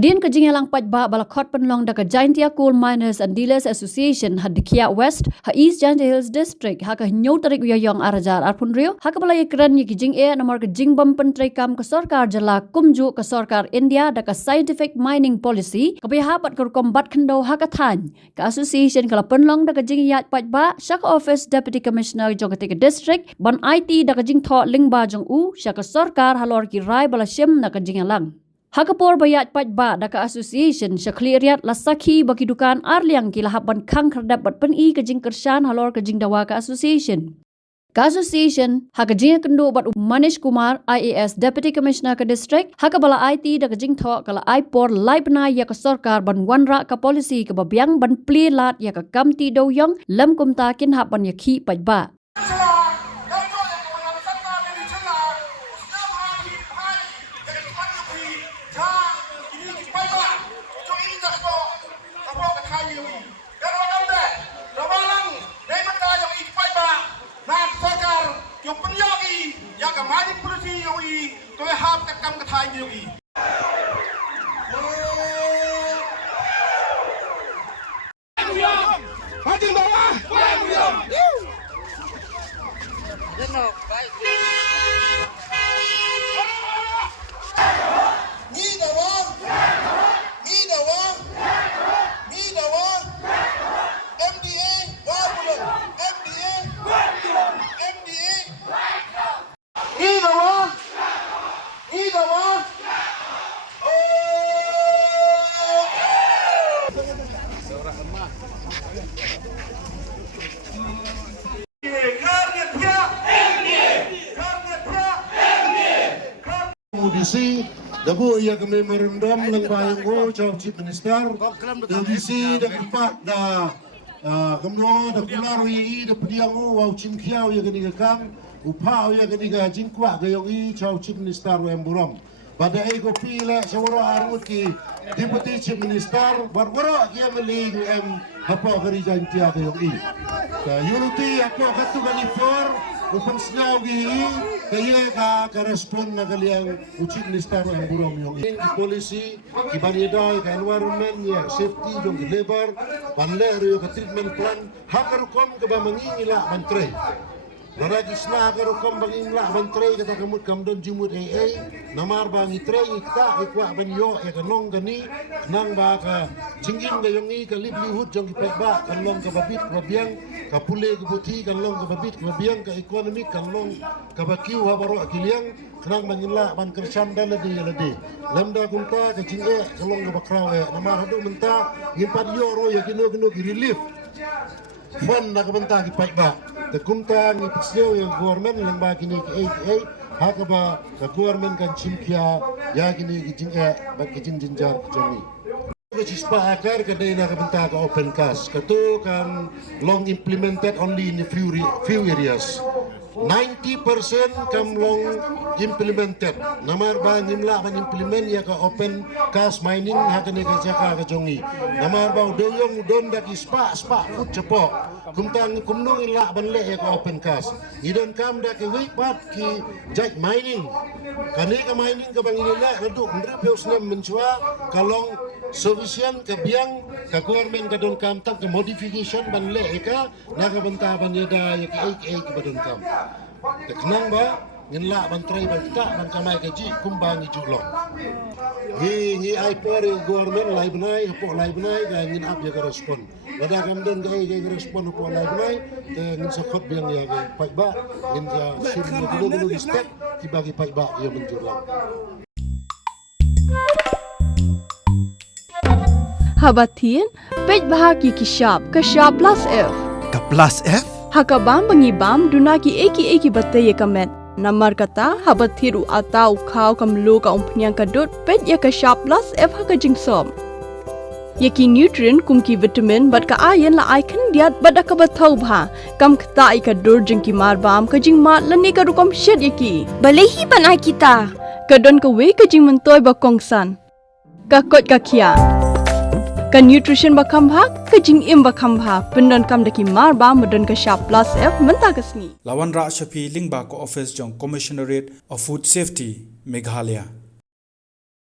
Hadian kajing yang langpat ba balakot penlong da Ïaid Coal Miners and Dealers Association had the Kia West, ha East Janta Hills District, ha ka nyau tarik uyayong arajar arpun rio, ha ka balay kran yi kijing namar kajing bam pentray kam ka sarkar jala kumju ka sarkar India da ka scientific mining policy, ka hapat ka kombat kendo ha ka than, ka association kala penlong da kajing Ïaid pat ba, Shak Office Deputy Commissioner Jogatika District, ban IT da kajing tho lingba jong u, Shak sarkar halor ki rai bala shim na kajing lang. Hakapor bayat pat ba daka association syakhliriat lasaki bagi dukan arliang kilahaban Khang Khyrdep bat peni kajing kersan halor kajing dawa ka association. Ka association hakajing kendo bat Manish Kumar IAS Deputy Commissioner ka district hakabala IT da kajing tho kala ipor lai Bnai ya ka sarkar ban wanra ka policy ka babyang ban pli lat ya ka kamti doyong lam kumta kin haban ya khi pat ba. Audisi, dagu ia ke memorandum lang bayang ko Chief Minister. Audisi dah keempat dah kemlo dah keluar Ïaid dah Pynbiang wau Chin Khyao ia kini Khang upah ia kini Jin Kuak gayong Chief Minister Wemburom. Pada ego pila sawara arut ki Deputy Chief Minister warwara ia meling Hapoh kerja Atiar gayong unity Hapoh katu kali for upang senyaw gihi kaya ka respon na kaliang Chief Minister ang burong yung policy kibanidai ka environment ya safety dong labor panler yung treatment plan hakarukom ka ba mangingila mantre naragi sna hakarukom mangingila mantre kata kamut kamdon jumut namar bang itre ikta ikwa banyo ya kanong gani nang ba ka jinggin gayong ka livelihood jong ipat ba kanlong ka babit babyang kapule kebuti kanlong ka babit babyang ka economic kanlong ka bakiu habaro kiliang kanang mangila man kersan daladi lamda kunta ka jingge kalong ka bakraw namar hadu menta ngimpat euro ya kino relief fund na kabanta ipat ba the kunta ngipsyo yung government lang ba kini ka haka ba ka government kan chimkia ya kini kijinge ba kijinjinjar jomi Chispa akar kadai na kabenta ka open cast kato kan long implemented only in a few areas 90% kam long implemented namar ba nimla man implement ya ka open cast mining hakani ka jaka ka jongi namar ba doyong don dak spa food cepo kumtang kumnong ila banle ya ka open cast idon kam dak week pat ki jai mining kani ka mining ka bangila redu ndrepeus nem menchua kalong sufficient ka biang ka government ka don kam tak modification banle ka nakabenta banyada ya ka badon kam kenang ba nginla bantrai banta ban kamai kaji kumbang ijulong hi ai por government lai Bnai Hapoh lai Bnai ga ngin ap ya respon lada kamden ga respon Hapoh lai Bnai ke ngin sakot biang ya pai ba ngin ya sim dulu step dibagi pai ba ya menjulang Habatin pej bahagi kishap plus F ka plus F hakabam bangibam dunaki eki batay kamet namar kata habathiru atau khau kamlu ka umpnyang kadut pet ya ka sharp plus F haka jingsom yaki nutrient kumki vitamin bat ka iron la icon diat bada ka bathau bha kam khta ka dur jingki marbam ka jingma lani ka rukom shed yaki balehi banai kita kadon ka we ka jing mentoy ba kongsan ka kot ka khia ka nutrition bakam bha ka jing im bakam bha pendon kam daki mar ba modon ka sharp plus F menta kasni lawan ra shapi lingba ko office jong commissionerate of food safety Meghalaya